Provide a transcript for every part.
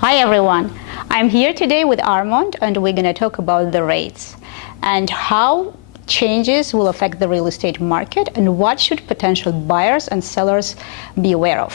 Hi everyone, I'm here today with Armond and we're going to talk about the rates and how changes will affect the real estate market and what should potential buyers and sellers be aware of.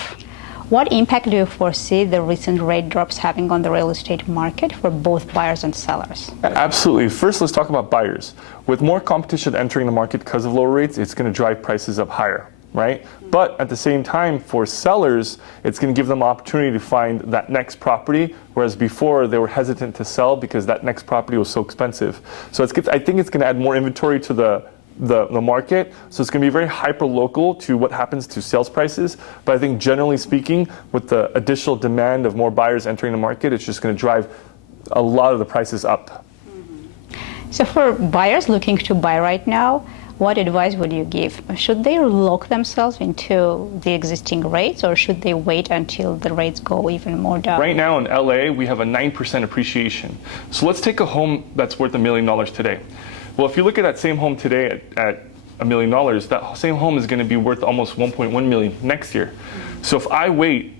What impact do you foresee the recent rate drops having on the real estate market for both buyers and sellers? Absolutely. First, let's talk about buyers. With more competition entering the market because of lower rates, it's going to drive prices up higher, right? But at the same time, for sellers, it's going to give them an opportunity to find that next property, whereas before they were hesitant to sell because that next property was so expensive. So I think it's going to add more inventory to the market, so it's going to be very hyper-local to what happens to sales prices. But I think generally speaking, with the additional demand of more buyers entering the market, it's just going to drive a lot of the prices up. So for buyers looking to buy right now, what advice would you give? Should they lock themselves into the existing rates, or should they wait until the rates go even more down? Right now in LA, we have a 9% appreciation. So let's take a home that's worth $1 million today. Well, if you look at that same home today at $1 million, that same home is going to be worth almost 1.1 million next year. So if I wait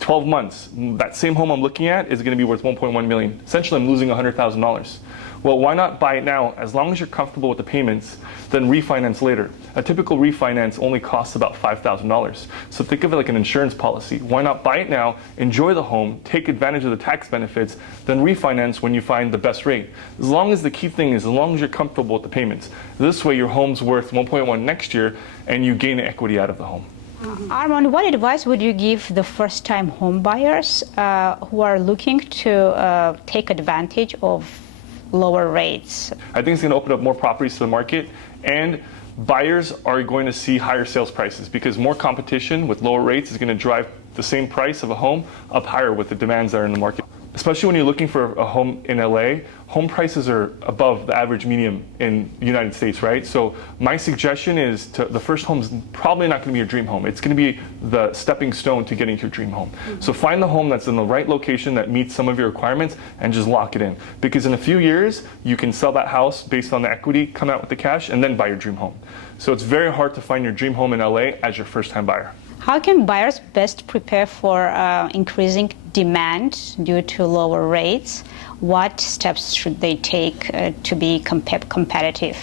12 months, that same home I'm looking at is going to be worth 1.1 million. Essentially, I'm losing $100,000. Well, why not buy it now? As long as you're comfortable with the payments, then refinance later. A typical refinance only costs about $5,000. So think of it like an insurance policy. Why not buy it now, enjoy the home, take advantage of the tax benefits, then refinance when you find the best rate. As long as the key thing is, as long as you're comfortable with the payments. This way your home's worth 1.1 next year and you gain equity out of the home. Armond, what advice would you give the first-time home buyers who are looking to take advantage of lower rates? I think it's going to open up more properties to the market, and buyers are going to see higher sales prices because more competition with lower rates is going to drive the same price of a home up higher with the demands that are in the market. Especially when you're looking for a home in LA, home prices are above the average median in the United States, right? So my suggestion is the first home is probably not going to be your dream home. It's going to be the stepping stone to getting to your dream home. So find the home that's in the right location that meets some of your requirements and just lock it in. Because in a few years, you can sell that house based on the equity, come out with the cash, and then buy your dream home. So it's very hard to find your dream home in LA as your first-time buyer. How can buyers best prepare for increasing demand due to lower rates? What steps should they take to be competitive?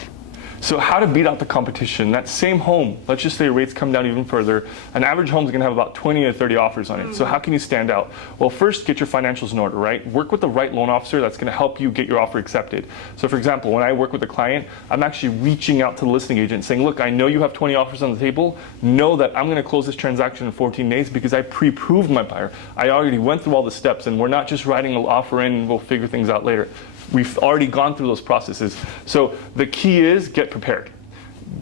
So how to beat out the competition? That same home, let's just say rates come down even further, an average home is going to have about 20 to 30 offers on it. So how can you stand out? Well, first, get your financials in order, right? Work with the right loan officer that's going to help you get your offer accepted. So for example, when I work with a client, I'm actually reaching out to the listing agent saying, look, I know you have 20 offers on the table. Know that I'm going to close this transaction in 14 days because I pre-approved my buyer. I already went through all the steps, and we're not just writing an offer in and we'll figure things out later. We've already gone through those processes. So the key is get prepared.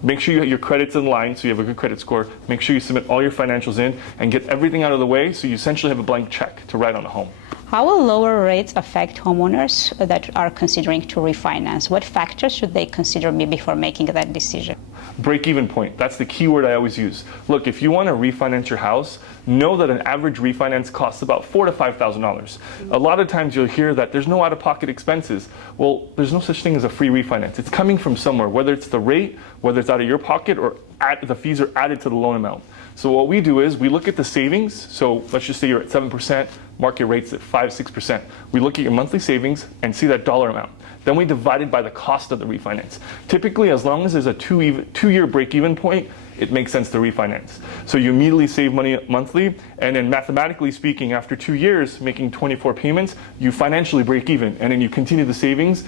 Make sure your credit's in line so you have a good credit score. Make sure you submit all your financials in and get everything out of the way so you essentially have a blank check to write on a home. How will lower rates affect homeowners that are considering to refinance? What factors should they consider before making that decision? Break-even point. That's the key word I always use. Look, if you want to refinance your house, know that an average refinance costs about $4,000 to $5,000. A lot of times you'll hear that there's no out-of-pocket expenses. Well, there's no such thing as a free refinance. It's coming from somewhere, whether it's the rate, whether it's out of your pocket, or the fees are added to the loan amount. So what we do is we look at the savings. So let's just say you're at 7%, market rates at 5-6%. We look at your monthly savings and see that dollar amount. Then we divide it by the cost of the refinance. Typically, as long as there's a two-year break-even point, it makes sense to refinance. So you immediately save money monthly, and then mathematically speaking, after 2 years, making 24 payments, you financially break even, and then you continue the savings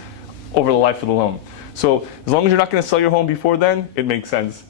over the life of the loan. So as long as you're not going to sell your home before then, it makes sense.